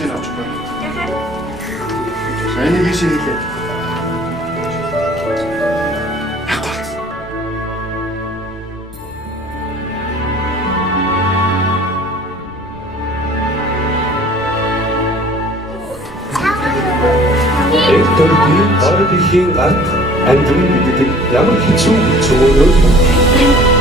Битэн авч байна. За энийг ийшээ хийлээ. Эдгээр би орой ихийн гарт амьдрын гэдэг ямар хэцүү зөвөөрөө